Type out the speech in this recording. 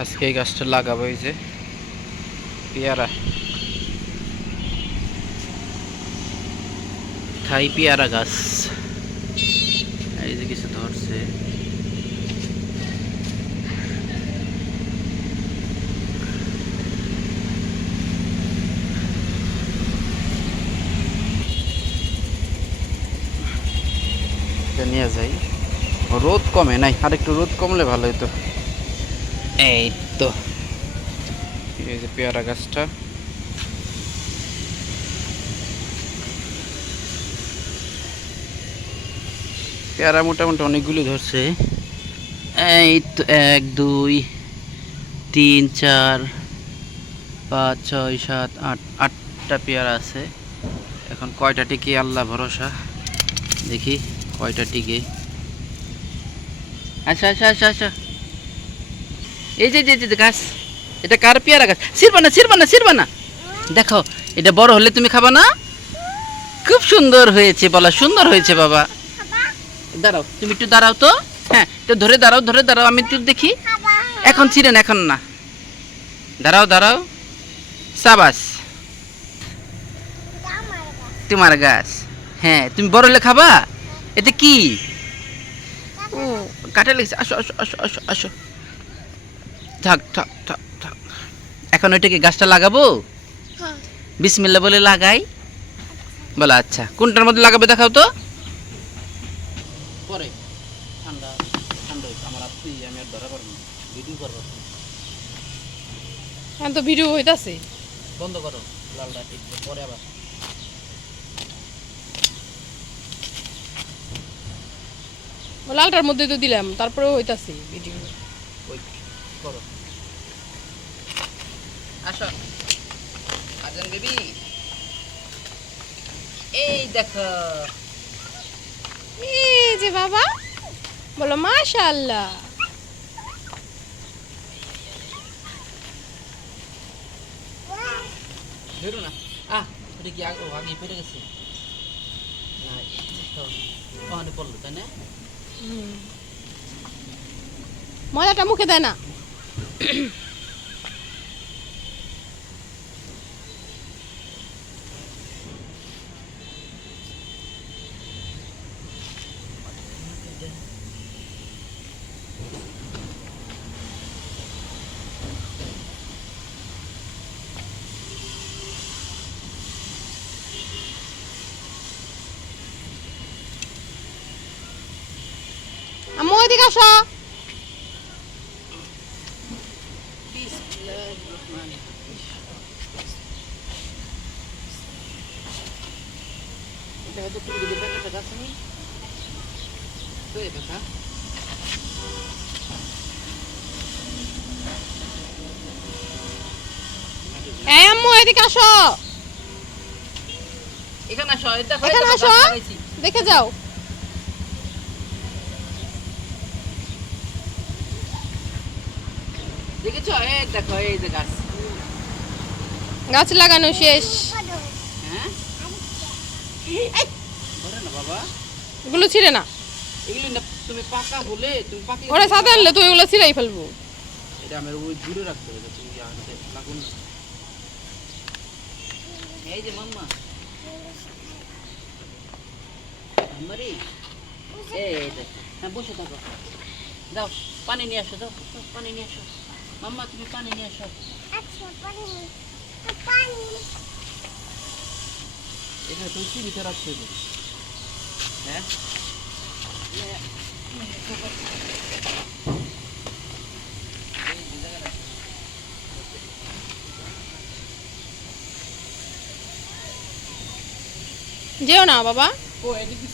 আজকে এই গাছটা লাগাবো, এই যে পেয়ারা, থাই পেয়ারা গাছ। এই যে কিছু ধরছে, নিয়ে যাই। রোদ কমে নাই, আর একটু রোদ কমলে ভালো হতো। এই তো এই যে পেয়ারা গাছটা, পেয়ারা মোটামুটি অনেকগুলি ধরছে। এই তো 1 2 3 4 5 6 7 8, 8টা পেয়ারা আছে। এখন কয়টা টিকে আল্লাহ ভরসা, দেখি কয়টা টিকে। আচ্ছা আচ্ছা আচ্ছা আচ্ছা, এই যে যে গাছ, এটা কার পেয়ারা গাছ? ছিড়বা না, দেখো এটা বড় হলে তুমি খাবা না? খুব সুন্দর হয়েছে, বলা সুন্দর হয়েছে বাবা। দাঁড়াও, তুমি একটু দাঁড়াও তো। হ্যাঁ, একটু ধরে দাঁড়াও, আমি একটু দেখি। এখন ছিড়েন, এখন না, দাঁড়াও। সাবাস, তোমার গাছ। হ্যাঁ, তুমি বড় হলে খাবা। এটা কি? ও, কাটা লেগেছে। আসো। থাক। এখন ওইটাকে গাছটা লাগাবো। বিসমিল্লাহ বলে লাগাই, বলা আচ্ছা। কোনটার মধ্যে লাগাবে দেখাও তো। পরে ঠান্ডা আমার আপনি, আমি আর ধরা পারবো না, ভিডিও করবো। এখন তো ভিডিও হইতাছে, বন্ধ করো। লালটা টিপবে পরে আবার। ও লালটার মধ্যে তো দিলাম, তারপরেও হইতাছে ভিডিও। ওই করো, আসো আজান বেবি। এই দেখো, এই যে বাবা, বলো মাশাআল্লাহ। ধরো না। ওটা কি আগে পেরে গেছে না? ওখানে পড়লো, তাই না? মজাটা মুখে দেয় না। আম্মু এদিকে আসো। এটা হয়তো তুমি যদি প্যাকেটটা গাছ নেই তো দেখা। এই আম্মু এদিকে আসো, এখানে আসো, দেখো এখানে আসো, দেখে যাও। দেখেছো? এই দেখো, এই যে গাছ। গাছ লাগানো শেষ। হ্যাঁ, ধরে না বাবা, এগুলো ছিঁড়ে না, এগুলো না। তুমি পাকা হলে, তুমি পাকা ওরে সাথে আনলে তুই এগুলো ছিঁড়াই ফেলবো। এটা আমার ওই দূরে রাখতে হবে, তুমি আনতে লাগুন না। এই যে মাম্মা আমারি, এই দেখো। হ্যাঁ, বসে থাকো, দাও পানি নিয়ে আসো, দাও পানি নিয়ে আসো। মাম্মা তুমি পানি নিয়ে আসো। এখানে তুলসী ভিতরে রাখতে হবে। হ্যাঁ, যেও না বাবা। ও এদিকে